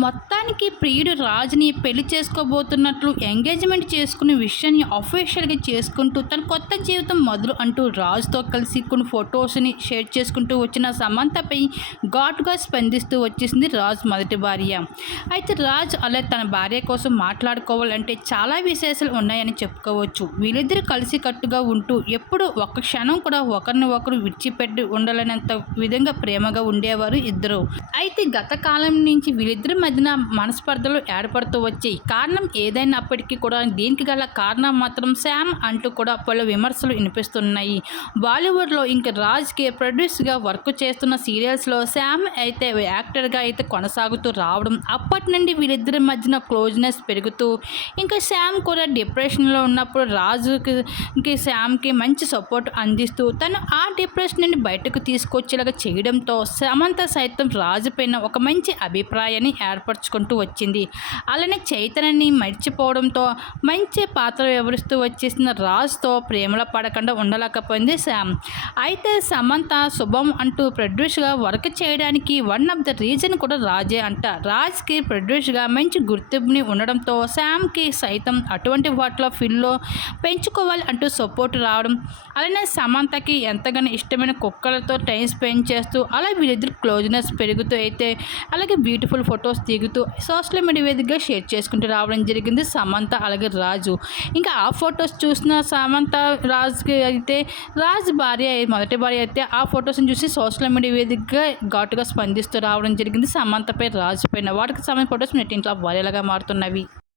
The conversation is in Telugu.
మొత్తానికి ప్రియుడు రాజుని పెళ్ళి చేసుకోబోతున్నట్లు ఎంగేజ్మెంట్ చేసుకునే విషయాన్ని అఫీషియల్గా చేసుకుంటూ తన కొత్త జీవితం మొదలు అంటూ రాజుతో కలిసి కొన్ని ఫొటోస్ని షేర్ చేసుకుంటూ వచ్చిన సమంతపై ఘాటుగా స్పందిస్తూ వచ్చేసింది రాజు మొదటి భార్య. అయితే రాజు అలా తన భార్య కోసం మాట్లాడుకోవాలంటే చాలా విశేషాలు ఉన్నాయని చెప్పుకోవచ్చు. వీళ్ళిద్దరు కలిసి కట్టుగా ఉంటూ ఎప్పుడు ఒక్క క్షణం కూడా ఒకరిని ఒకరు విడిచిపెట్టి ఉండాలనేంత విధంగా ప్రేమగా ఉండేవారు ఇద్దరు. అయితే గత కాలం నుంచి వీళ్ళిద్దరు మధ్యన మనస్పర్ధలు ఏర్పడుతూ వచ్చాయి. కారణం ఏదైనప్పటికీ కూడా దీనికి గల కారణం మాత్రం శామ్ అంటూ కూడా పలు విమర్శలు వినిపిస్తున్నాయి. బాలీవుడ్లో ఇంక రాజ్కి ప్రొడ్యూస్గా వర్క్ చేస్తున్న సీరియల్స్లో శామ్ అయితే యాక్టర్గా అయితే కొనసాగుతూ రావడం అప్పటి నుండి వీరిద్దరి మధ్యన క్లోజ్నెస్ పెరుగుతూ ఇంకా శామ్ కూడా డిప్రెషన్లో ఉన్నప్పుడు రాజుకి శామ్కి మంచి సపోర్ట్ అందిస్తూ తను ఆ డిప్రెషన్ నుండి బయటకు తీసుకొచ్చేలాగా చేయడంతో సమంత సైతం రాజు పైన ఒక మంచి అభిప్రాయాన్ని ఏర్పరచుకుంటూ వచ్చింది. అలానే చైతన్యని మర్చిపోవడంతో మంచి పాత్ర వివరిస్తూ వచ్చేసిన రాజుతో ప్రేమలో పడకుండా ఉండలేకపోయింది శామ్ అయితే సమంత శుభం అంటూ ప్రొడ్యూస్గా వర్క్ చేయడానికి వన్ ఆఫ్ ద రీజన్ కూడా రాజే అంట. రాజ్కి ప్రొడ్యూస్గా మంచి గుర్తింపుని ఉండడంతో శామ్కి సైతం అటువంటి వాటిలో ఫిల్లో పెంచుకోవాలి అంటూ సపోర్ట్ రావడం. అలానే సమంతకి ఎంతగానో ఇష్టమైన కుక్కలతో టైం స్పెండ్ చేస్తూ అలా వీళ్ళిద్దరు క్లోజ్నెస్ పెరుగుతూ అయితే అలాగే బ్యూటిఫుల్ ఫొటోస్ దిగుతూ సోషల్ మీడియా వేదికగా షేర్ చేసుకుంటూ రావడం జరిగింది. సమంత అలాగే రాజు. ఇంకా ఆ ఫొటోస్ చూసిన సమంత రాజుకి అయితే రాజు భార్య మొదటి భార్య అయితే ఆ ఫొటోస్ని చూసి సోషల్ మీడియా వేదికగా ఘాటుగా స్పందిస్తూ రావడం జరిగింది. సమంతపై రాజు పైన వాటికి సంబంధించిన ఫొటోస్ నెట్టింట్లో వైరల్గా మారుతున్నవి.